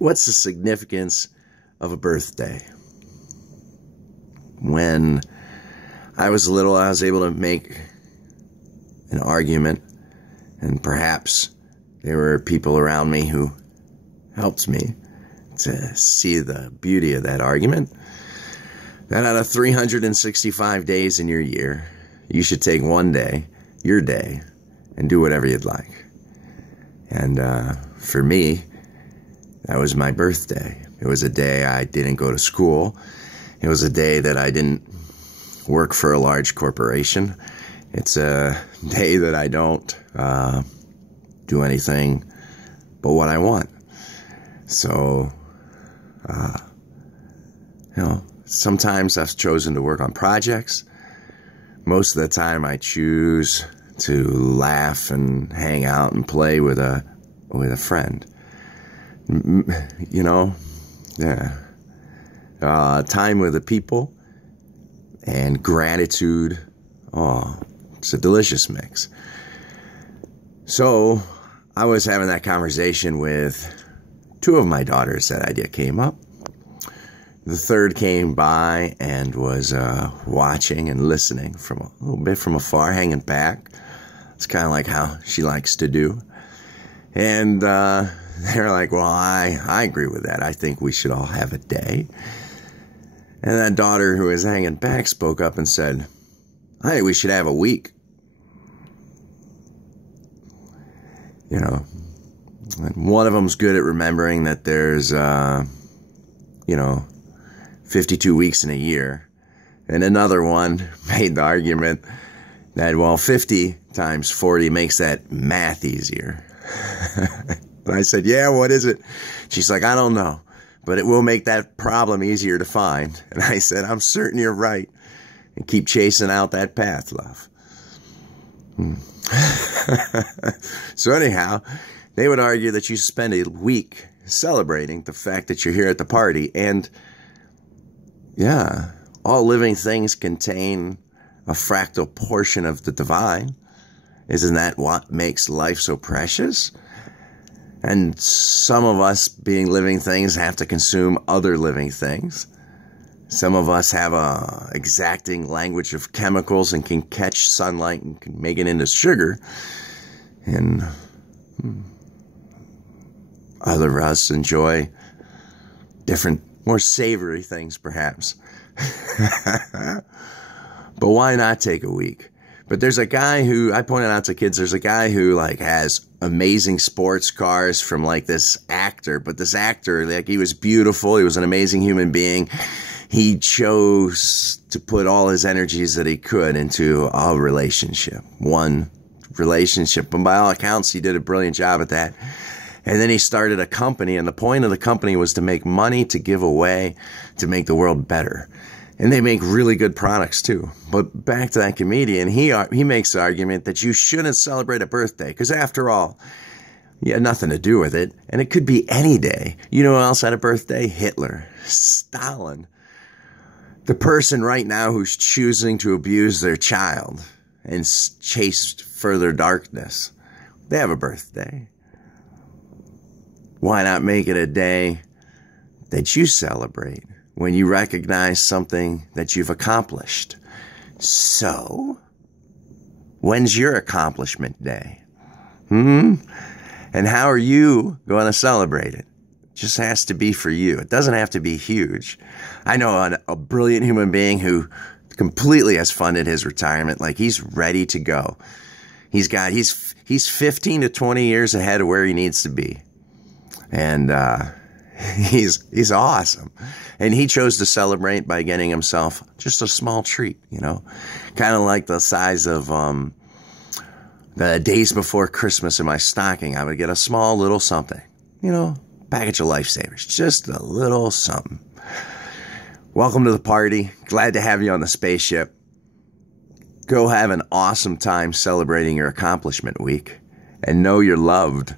What's the significance of a birthday? When I was little, I was able to make an argument, and perhaps there were people around me who helped me to see the beauty of that argument. That out of 365 days in your year, you should take one day, your day, and do whatever you'd like. And for me, that was my birthday. It was a day I didn't go to school. It was a day that I didn't work for a large corporation. It's a day that I don't do anything but what I want. So, sometimes I've chosen to work on projects. Most of the time I choose to laugh and hang out and play with a friend. Time with the people and gratitude. Oh, it's a delicious mix. So I was having that conversation with two of my daughters. That idea came up. The third came by and was watching and listening from a little bit from afar, hanging back. It's kind of like how she likes to do. And they're like, well, I agree with that. I think we should all have a day. And that daughter who was hanging back spoke up and said, I think we should have a week. One of them's good at remembering that there's, 52 weeks in a year. And another one made the argument that, 50 times 40 makes that math easier. And I said, yeah, what is it? She's like, I don't know, but it will make that problem easier to find. And I said, I'm certain you're right. And keep chasing out that path, love. So anyhow, they would argue that you spend a week celebrating the fact that you're here at the party. And yeah, all living things contain a fractal portion of the divine. Isn't that what makes life so precious? And some of us, being living things, have to consume other living things. Some of us have a exacting language of chemicals and can catch sunlight and can make it into sugar. And other of us enjoy different, more savory things, perhaps. But why not take a week? But there's a guy who, I pointed out to kids, there's a guy who has amazing sports cars from this actor. But this actor, he was beautiful. He was an amazing human being. He chose to put all his energies that he could into a relationship. One relationship. And by all accounts, he did a brilliant job at that. And then he started a company. And the point of the company was to make money, to give away, to make the world better. And they make really good products, too. But back to that comedian, he makes the argument that you shouldn't celebrate a birthday. Because after all, you had nothing to do with it. And it could be any day. You know who else had a birthday? Hitler. Stalin. The person right now who's choosing to abuse their child and chase further darkness. They have a birthday. Why not make it a day that you celebrate? When you recognize something that you've accomplished. So, when's your accomplishment day? And how are you going to celebrate it? It just has to be for you. It doesn't have to be huge. I know a brilliant human being who completely has funded his retirement. He's ready to go. He's 15 to 20 years ahead of where he needs to be. And, he's awesome. And he chose to celebrate by getting himself just a small treat, kind of like the size of the days before Christmas in my stocking. I would get a small little something, package of Lifesavers, just a little something. Welcome to the party. Glad to have you on the spaceship. Go have an awesome time celebrating your accomplishment week and know you're loved.